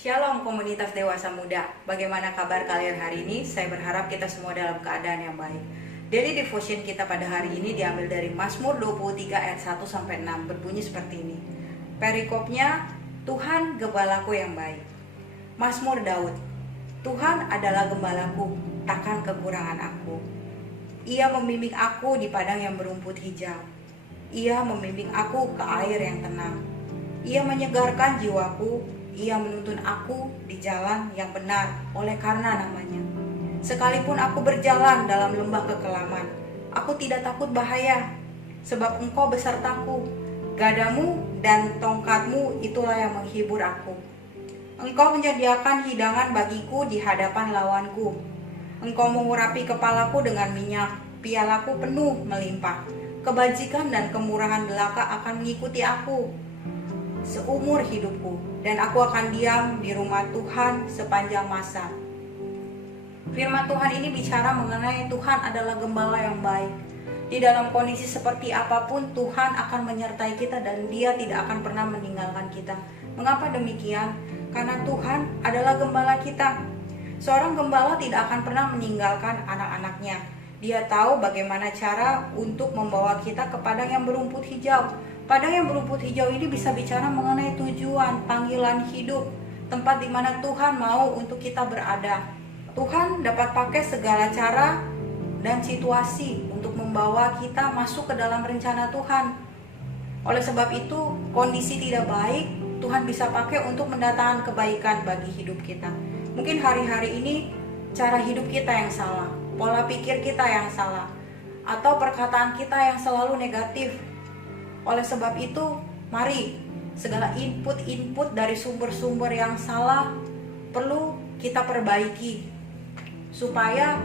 Shalom komunitas dewasa muda. Bagaimana kabar kalian hari ini? Saya berharap kita semua dalam keadaan yang baik. Daily devotion kita pada hari ini diambil dari Mazmur 23 ayat 1 sampai 6, berbunyi seperti ini. Perikopnya, Tuhan gembalaku yang baik. Mazmur Daud. Tuhan adalah gembalaku, takkan kekurangan aku. Ia membimbing aku di padang yang berumput hijau. Ia membimbing aku ke air yang tenang. Ia menyegarkan jiwaku. Ia menuntun aku di jalan yang benar oleh karena namanya. Sekalipun aku berjalan dalam lembah kekelaman, aku tidak takut bahaya, sebab Engkau besertaku. Gadamu dan tongkatmu itulah yang menghibur aku. Engkau menyediakan hidangan bagiku di hadapan lawanku. Engkau mengurapi kepalaku dengan minyak, pialaku penuh melimpah. Kebajikan dan kemurahan belaka akan mengikuti aku seumur hidupku, dan aku akan diam di rumah Tuhan sepanjang masa. Firman Tuhan ini bicara mengenai Tuhan adalah gembala yang baik. Di dalam kondisi seperti apapun, Tuhan akan menyertai kita dan Dia tidak akan pernah meninggalkan kita. Mengapa demikian? Karena Tuhan adalah gembala kita. Seorang gembala tidak akan pernah meninggalkan anak-anaknya. Dia tahu bagaimana cara untuk membawa kita ke padang yang berumput hijau. Padang yang berumput hijau ini bisa bicara mengenai tujuan, panggilan hidup, tempat di mana Tuhan mau untuk kita berada. Tuhan dapat pakai segala cara dan situasi untuk membawa kita masuk ke dalam rencana Tuhan. Oleh sebab itu, kondisi tidak baik, Tuhan bisa pakai untuk mendatangkan kebaikan bagi hidup kita. Mungkin hari-hari ini cara hidup kita yang salah, pola pikir kita yang salah, atau perkataan kita yang selalu negatif. Oleh sebab itu, mari segala input dari sumber-sumber yang salah perlu kita perbaiki, supaya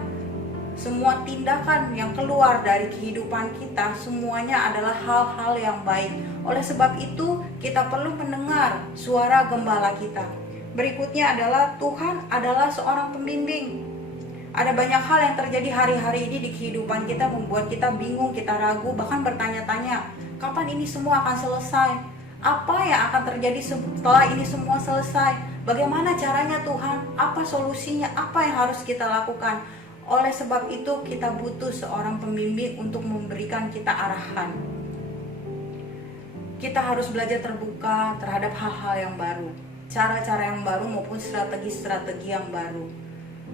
semua tindakan yang keluar dari kehidupan kita semuanya adalah hal-hal yang baik. Oleh sebab itu, kita perlu mendengar suara gembala kita. Berikutnya adalah Tuhan adalah seorang pembimbing. Ada banyak hal yang terjadi hari-hari ini di kehidupan kita membuat kita bingung, kita ragu, bahkan bertanya-tanya, kapan ini semua akan selesai? Apa yang akan terjadi setelah ini semua selesai? Bagaimana caranya Tuhan? Apa solusinya? Apa yang harus kita lakukan? Oleh sebab itu kita butuh seorang pembimbing untuk memberikan kita arahan. Kita harus belajar terbuka terhadap hal-hal yang baru, cara-cara yang baru maupun strategi-strategi yang baru.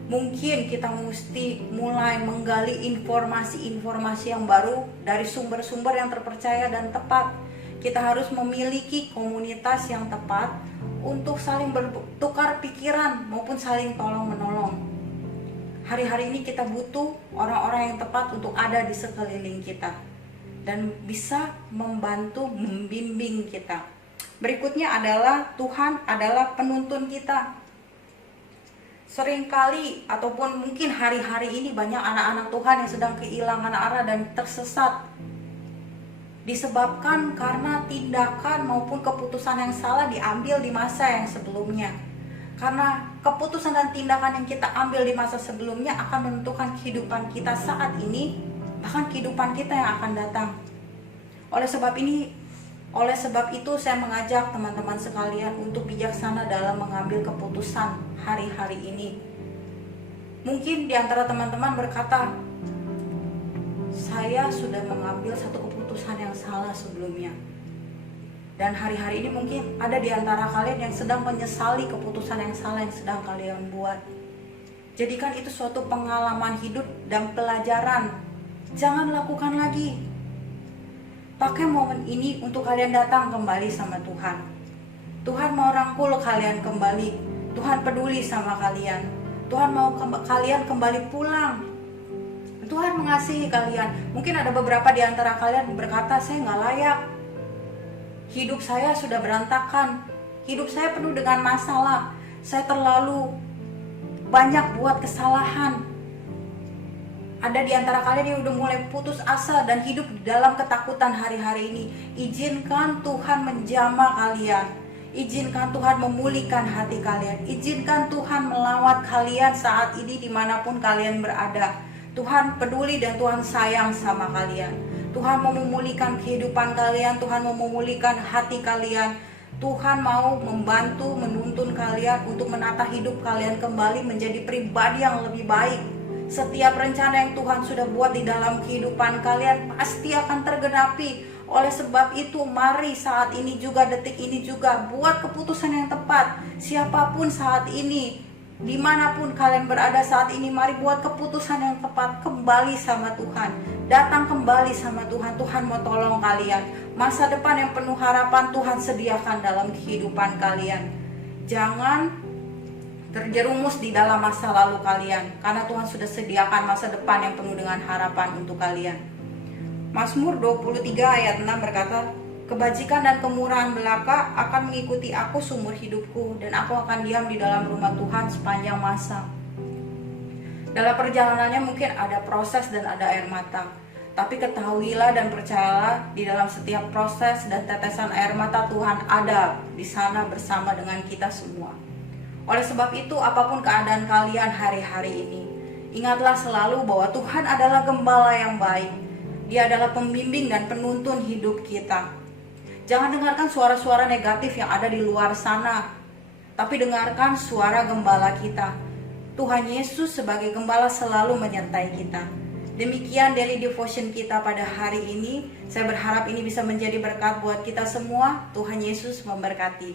Mungkin kita mesti mulai menggali informasi-informasi yang baru dari sumber-sumber yang terpercaya dan tepat. Kita harus memiliki komunitas yang tepat untuk saling bertukar pikiran maupun saling tolong-menolong. Hari-hari ini kita butuh orang-orang yang tepat untuk ada di sekeliling kita dan bisa membantu membimbing kita. Berikutnya adalah Tuhan adalah penuntun kita. Seringkali ataupun mungkin hari-hari ini banyak anak-anak Tuhan yang sedang kehilangan arah dan tersesat, disebabkan karena tindakan maupun keputusan yang salah diambil di masa yang sebelumnya. Karena keputusan dan tindakan yang kita ambil di masa sebelumnya akan menentukan kehidupan kita saat ini, bahkan kehidupan kita yang akan datang. Oleh sebab itu saya mengajak teman-teman sekalian untuk bijaksana dalam mengambil keputusan hari-hari ini. Mungkin di antara teman-teman berkata, saya sudah mengambil satu keputusan yang salah sebelumnya. Dan hari-hari ini mungkin ada di antara kalian yang sedang menyesali keputusan yang salah yang sedang kalian buat. Jadikan itu suatu pengalaman hidup dan pelajaran. Jangan lakukan lagi. Pakai momen ini untuk kalian datang kembali sama Tuhan. Tuhan mau rangkul kalian kembali. Tuhan peduli sama kalian. Tuhan mau kalian kembali pulang. Tuhan mengasihi kalian. Mungkin ada beberapa di antara kalian berkata, saya gak layak. Hidup saya sudah berantakan. Hidup saya penuh dengan masalah. Saya terlalu banyak buat kesalahan. Ada di antara kalian yang udah mulai putus asa dan hidup dalam ketakutan hari-hari ini. Izinkan Tuhan menjamah kalian. Izinkan Tuhan memulihkan hati kalian. Izinkan Tuhan melawat kalian saat ini dimanapun kalian berada. Tuhan peduli dan Tuhan sayang sama kalian. Tuhan mau memulihkan kehidupan kalian. Tuhan mau memulihkan hati kalian. Tuhan mau membantu, menuntun kalian untuk menata hidup kalian kembali menjadi pribadi yang lebih baik. Setiap rencana yang Tuhan sudah buat di dalam kehidupan kalian pasti akan tergenapi. Oleh sebab itu, mari saat ini juga, detik ini juga, buat keputusan yang tepat. Siapapun saat ini, dimanapun kalian berada saat ini, mari buat keputusan yang tepat. Kembali sama Tuhan, datang kembali sama Tuhan. Tuhan mau tolong kalian. Masa depan yang penuh harapan Tuhan sediakan dalam kehidupan kalian. Jangan terjerumus di dalam masa lalu kalian, karena Tuhan sudah sediakan masa depan yang penuh dengan harapan untuk kalian. Mazmur 23 ayat 6 berkata, kebajikan dan kemurahan belaka akan mengikuti aku seumur hidupku, dan aku akan diam di dalam rumah Tuhan sepanjang masa. Dalam perjalanannya mungkin ada proses dan ada air mata, tapi ketahuilah dan percayalah, di dalam setiap proses dan tetesan air mata Tuhan ada di sana bersama dengan kita semua. Oleh sebab itu, apapun keadaan kalian hari-hari ini, ingatlah selalu bahwa Tuhan adalah gembala yang baik. Dia adalah pembimbing dan penuntun hidup kita. Jangan dengarkan suara-suara negatif yang ada di luar sana, tapi dengarkan suara gembala kita. Tuhan Yesus sebagai gembala selalu menyertai kita. Demikian daily devotion kita pada hari ini. Saya berharap ini bisa menjadi berkat buat kita semua. Tuhan Yesus memberkati.